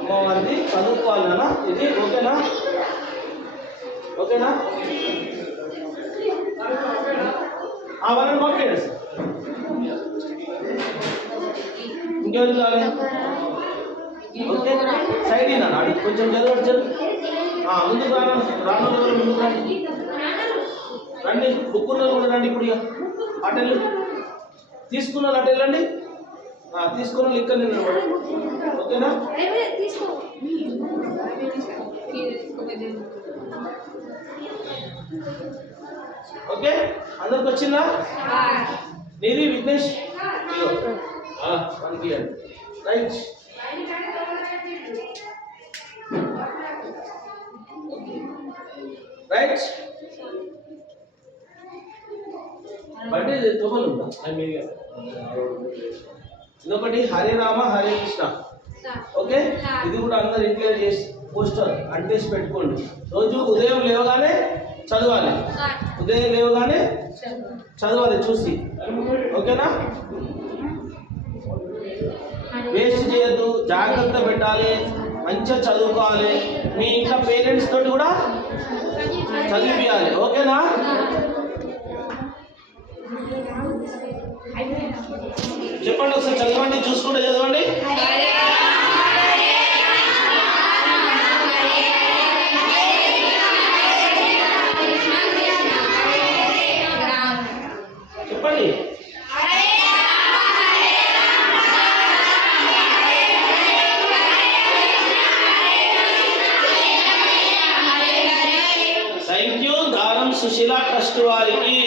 అమ్మవారిది చదువుకోవాలి నాన్న. ఇది ఓకేనా? ఓకేనా? వాళ్ళని పంపేయండి సార్. ఇంకెవరు కావాలి? ఓకే, సైడ్ అయినా కొంచెం చదవచ్చు. ముందుకు రాను ముందుకు రండి. రండి, బుక్ ఉన్న కూడా రండి. ఇప్పుడు ఇక అటెళ్ళు తీసుకున్నారు, అటు వెళ్ళండి. తీసుకున్న ఇక్కడ నిలబడి. ఓకేనా? ఓకే, అందరికి వచ్చిందా? నీది విఘ్నేష్ మనకి రైట్. రైట్, బండి తోమలు ఉందా? ఇదొకటి హరే రామ హరే కృష్ణ. ఓకే, ఇది కూడా అందరు ఇంట్లో చేసి పోస్టర్ అంటేసి పెట్టుకోండి. రోజు ఉదయం లేవగానే చదవాలి, ఉదయం లేవగానే చదవాలి చూసి. ఓకేనా? వేస్ట్ చేయొద్దు, జాగ్రత్త పెట్టాలి, మంచిగా చదువుకోవాలి. మీ ఇంట్లో పేరెంట్స్ తోటి కూడా చదివియాలి. ఓకేనా? చెప్పండి ఒకసారి, చదవండి, చూసుకుంటే చదవండి. చెప్పండి. Thank you. దానం సుశీల ట్రస్ట్ వారికి.